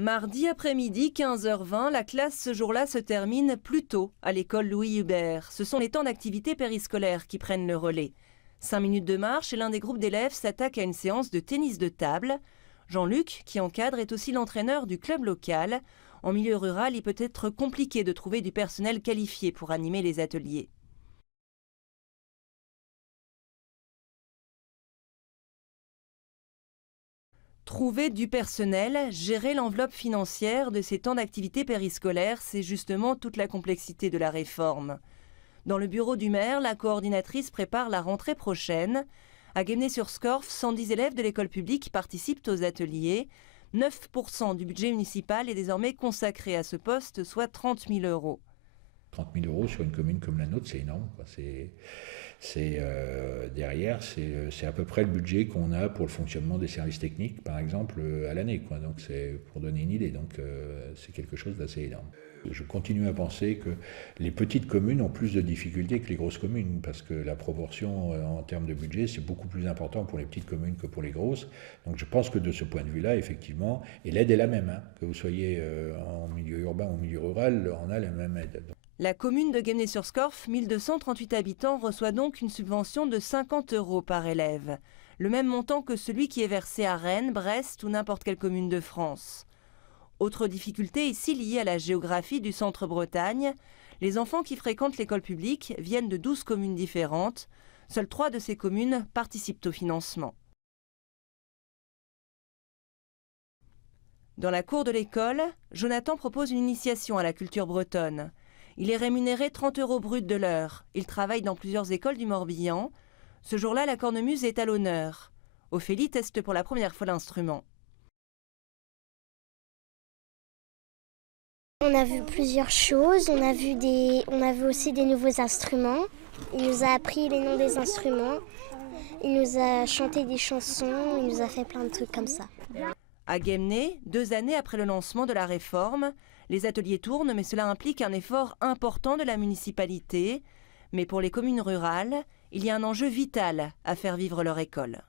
Mardi après-midi, 15h20, la classe ce jour-là se termine plus tôt à l'école Louis Hubert. Ce sont les temps d'activité périscolaire qui prennent le relais. 5 minutes de marche et l'un des groupes d'élèves s'attaque à une séance de tennis de table. Jean-Luc, qui encadre, est aussi l'entraîneur du club local. En milieu rural, il peut être compliqué de trouver du personnel qualifié pour animer les ateliers. Trouver du personnel, gérer l'enveloppe financière de ces temps d'activité périscolaire, c'est justement toute la complexité de la réforme. Dans le bureau du maire, la coordinatrice prépare la rentrée prochaine. À Guémené-sur-Scorff, 110 élèves de l'école publique participent aux ateliers. 9% du budget municipal est désormais consacré à ce poste, soit 30 000 €. 30 000 € sur une commune comme la nôtre, c'est énorme, quoi. Derrière, c'est à peu près le budget qu'on a pour le fonctionnement des services techniques, par exemple, à l'année, quoi. Donc c'est pour donner une idée. Donc c'est quelque chose d'assez énorme. Je continue à penser que les petites communes ont plus de difficultés que les grosses communes, parce que la proportion en termes de budget, c'est beaucoup plus important pour les petites communes que pour les grosses. Donc je pense que de ce point de vue-là, effectivement, et l'aide est la même, hein, que vous soyez en milieu urbain ou en milieu rural, on a la même aide. La commune de Guémené-sur-Scorff, 1238 habitants, reçoit donc une subvention de 50 € par élève. Le même montant que celui qui est versé à Rennes, Brest ou n'importe quelle commune de France. Autre difficulté ici liée à la géographie du centre-Bretagne, les enfants qui fréquentent l'école publique viennent de 12 communes différentes. Seules 3 de ces communes participent au financement. Dans la cour de l'école, Jonathan propose une initiation à la culture bretonne. Il est rémunéré 30 € brut de l'heure. Il travaille dans plusieurs écoles du Morbihan. Ce jour-là, la cornemuse est à l'honneur. Ophélie teste pour la première fois l'instrument. On a vu plusieurs choses, on a vu aussi des nouveaux instruments. Il nous a appris les noms des instruments, il nous a chanté des chansons, il nous a fait plein de trucs comme ça. À Guémené, 2 années après le lancement de la réforme, les ateliers tournent, mais cela implique un effort important de la municipalité. Mais pour les communes rurales, il y a un enjeu vital à faire vivre leur école.